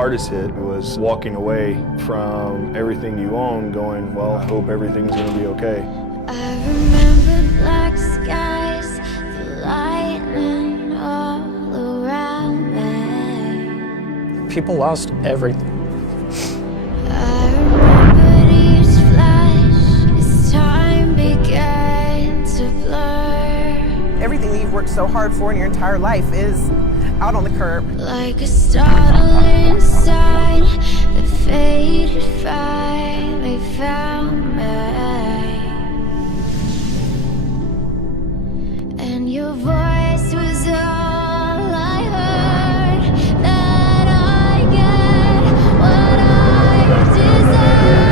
hardest hit was walking away from everything you own, going, well, I hope everything's gonna be okay. I remember black skies, the lightning all around me. People lost everything. I remembered each flash as time began to blur. Everything that you've worked so hard for in your entire life is out on the curb. Like a startling sign that faded finally found me. And your voice was all I heard, that I get what I deserve.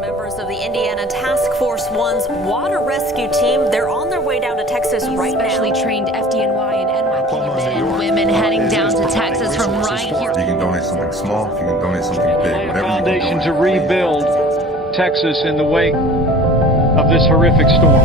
Members of the Indiana Task Force One's water rescue team, they're on their way down to Texas right now. Specially trained FDNY and NYPD men and women heading down to Texas from right here. You can donate something small, you can donate something big. Foundation to rebuild Texas in the wake of this horrific storm.